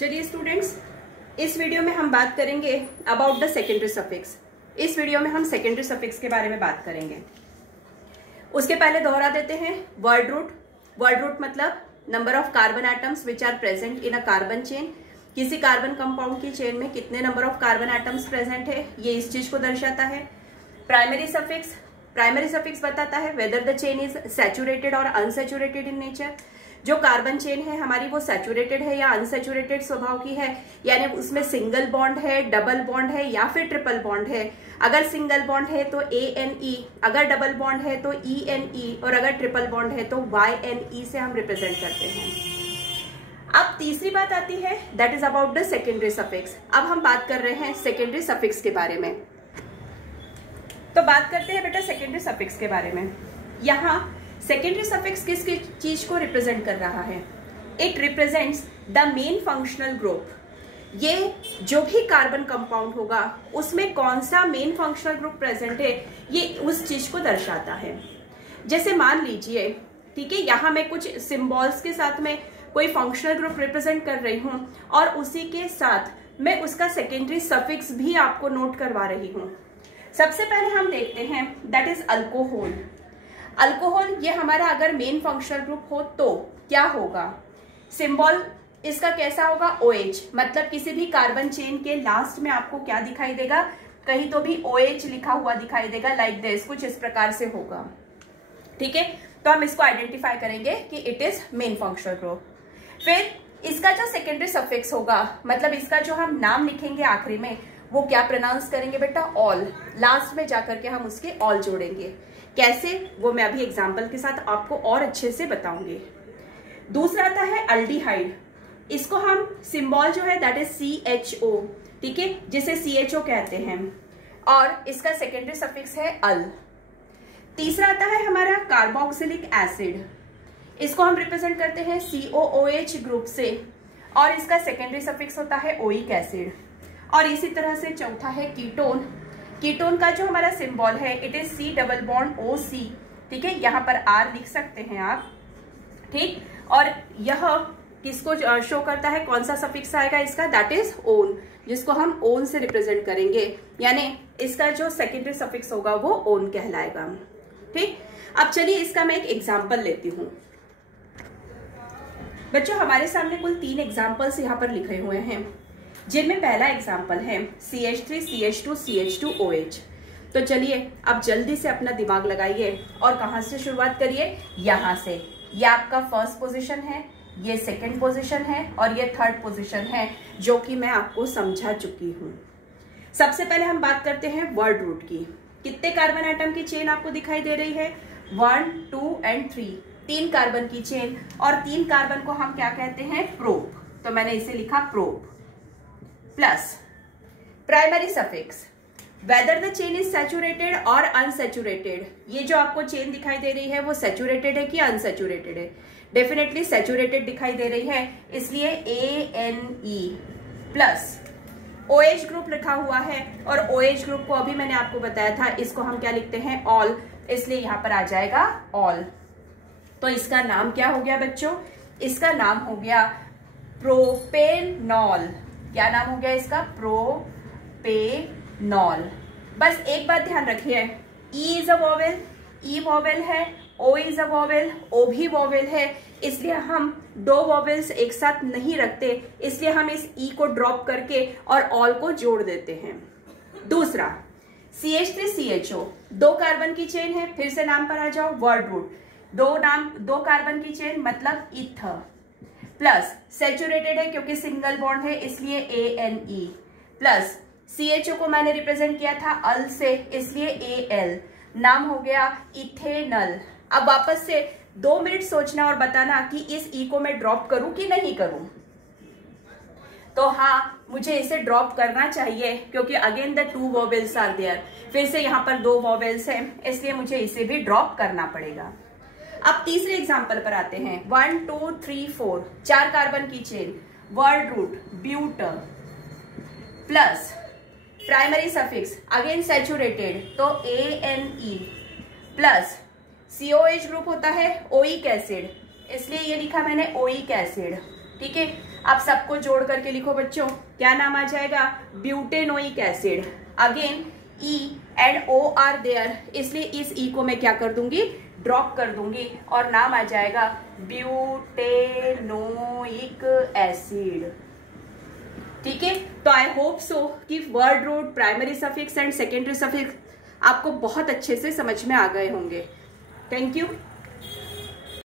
चलिए स्टूडेंट्स, इस वीडियो में हम बात करेंगे अबाउट द सेकेंडरी सफिक्स। इस वीडियो में हम सेकेंडरी सफिक्स के बारे में बात करेंगे। उसके पहले दोहरा देते हैं वर्ड रूट। वर्ड रूट मतलब number of carbon atoms which are present in a carbon chain. किसी कार्बन कंपाउंड की चेन में कितने number of carbon atoms present है, ये इस चीज को दर्शाता है। प्राइमरी सफिक्स, प्राइमरी सफिक्स बताता है whether the chain is saturated और अनसैचुरेटेड इन नेचर। जो कार्बन चेन है हमारी वो सैचुरेटेड है या अनसैचुरेटेड स्वभाव की है, यानी उसमें सिंगल बॉन्ड है, डबल बॉन्ड है या फिर ट्रिपल बॉन्ड है। अगर सिंगल बॉन्ड है तो ANE, अगर डबल बॉन्ड है तो ENE और अगर ट्रिपल बॉन्ड है तो YNE से हम रिप्रेजेंट करते हैं। अब तीसरी बात आती है that is about the secondary suffix. अब हम बात कर रहे हैं सेकेंडरी सफिक्स के बारे में। तो बात करते हैं बेटा सेकेंडरी सफिक्स के बारे में। यहाँ सेकेंडरी सफिक्स किस चीज को रिप्रेजेंट कर रहा है? It represents the main functional group. ये जो भी कार्बन कंपाउंड होगा उसमें कौन सा मेन फंक्शनल ग्रुप प्रेजेंट है, ये उस चीज को दर्शाता है। जैसे मान लीजिए, ठीक है, यहाँ मैं कुछ सिंबल्स के साथ में कोई फंक्शनल ग्रुप रिप्रेजेंट कर रही हूं और उसी के साथ मैं उसका सेकेंडरी सफिक्स भी आपको नोट करवा रही हूं। सबसे पहले हम देखते हैं दैट इज अल्कोहल। अल्कोहल ये हमारा अगर मेन फंक्शनल ग्रुप हो तो क्या होगा? सिंबल इसका कैसा होगा? OH। मतलब किसी भी कार्बन चेन के लास्ट में आपको क्या दिखाई देगा? कहीं तो भी OH लिखा हुआ दिखाई देगा, लाइक दिस, कुछ इस प्रकार से होगा। ठीक है, तो हम इसको आइडेंटिफाई करेंगे कि it is main functional group. फिर इसका जो सेकेंडरी सफिक्स होगा, मतलब इसका जो हम नाम लिखेंगे आखिरी में, वो क्या प्रोनाउंस करेंगे बेटा? ऑल। लास्ट में जाकर के हम उसके ऑल जोड़ेंगे। कैसे, वो मैं अभी एग्जाम्पल के साथ आपको और अच्छे से बताऊंगी। दूसरा आता है अल्डिहाइड। इसको हम सिंबल जो है दैट इज CHO, ठीक है, जिसे CHO कहते हैं, और इसका सेकेंडरी सफिक्स है अल। तीसरा आता है हमारा कार्बोक्सिलिक एसिड। इसको हम रिप्रेजेंट करते हैं COOH ग्रुप से और इसका सेकेंडरी सफिक्स होता है ओइक एसिड। और इसी तरह से चौथा है कीटोन। कीटोन का जो हमारा सिंबल है it is C double bond OC, ठीक है, यहाँ पर R लिख सकते हैं आप, ठीक। और यह किसको शो करता है, कौन सा सफिक्स आएगा इसका? दैट इज ओन, जिसको हम ओन से रिप्रेजेंट करेंगे, यानी इसका जो सेकेंडरी सफिक्स होगा वो ओन कहलाएगा। ठीक, अब चलिए इसका मैं एक एग्जाम्पल लेती हूँ। बच्चों, हमारे सामने कुल 3 एग्जाम्पल्स यहाँ पर लिखे हुए हैं, जिनमें पहला एग्जाम्पल है CH3 CH2 CH2OH। तो चलिए अब जल्दी से अपना दिमाग लगाइए और कहां से शुरुआत करिए? यहां से। ये आपका फर्स्ट पोजीशन है, ये सेकंड पोजीशन है और ये थर्ड पोजीशन है, जो कि मैं आपको समझा चुकी हूं। सबसे पहले हम बात करते हैं वर्ड रूट की। कितने कार्बन एटम की चेन आपको दिखाई दे रही है? 1, 2 and 3। 3 कार्बन की चेन, और 3 कार्बन को हम क्या कहते हैं? प्रोप। तो मैंने इसे लिखा prop. Plus primary suffix, whether the chain is saturated और अनसैचुरेटेड। ये जो आपको चेन दिखाई दे रही है वो सैचुरेटेड है कि अनसैचुरेटेड है? डेफिनेटली सैचुरेटेड दिखाई दे रही है, इसलिए ANE प्लस OH ग्रुप लिखा हुआ है, और OH ग्रुप को अभी मैंने आपको बताया था, इसको हम क्या लिखते हैं? ऑल, इसलिए यहां पर आ जाएगा ऑल। तो इसका नाम क्या हो गया बच्चों? इसका नाम हो गया प्रोपेनॉल। क्या नाम हो गया इसका? प्रोपेनॉल। बस एक बात ध्यान रखिए, E is a vowel, E vowel है, O is a vowel, O भी वोवेल है, इसलिए हम 2 वोवेल्स एक साथ नहीं रखते, इसलिए हम इस E को ड्रॉप करके और ऑल को जोड़ देते हैं। दूसरा CH3 CHO, 2 कार्बन की चेन है, फिर से नाम पर आ जाओ, वर्ड रूट। 2 कार्बन की चेन मतलब ईथर, प्लस सैचुरेटेड है क्योंकि सिंगल बॉन्ड है, इसलिए ANE, प्लस CHO को मैंने रिप्रेजेंट किया था अल से, इसलिए AL, नाम हो गया इथेनल। अब वापस से 2 मिनट सोचना और बताना कि इस E को मैं ड्रॉप करूं कि नहीं करूं। तो हाँ, मुझे इसे ड्रॉप करना चाहिए क्योंकि again the 2 vowels are there. फिर से यहाँ पर 2 वोवेल्स हैं, इसलिए मुझे इसे भी ड्रॉप करना पड़ेगा। अब तीसरे एग्जाम्पल पर आते हैं। 1, 2, 3, 4, 4 कार्बन की chain, word root but plus primary suffix again saturated, तो ANE प्लस COH ग्रुप होता है ओइक एसिड, इसलिए ये लिखा मैंने ओइक एसिड। ठीक है, आप सबको जोड़ करके लिखो बच्चों, क्या नाम आ जाएगा? Butanoic acid. Again E and O are there, इसलिए इस ई को मैं क्या कर दूंगी? ड्रॉप कर दूंगी और नाम आ जाएगा ब्यूटेनोइक एसिड। ठीक है, तो आई होप सो कि word root, primary suffix and secondary suffix आपको बहुत अच्छे से समझ में आ गए होंगे। Thank you.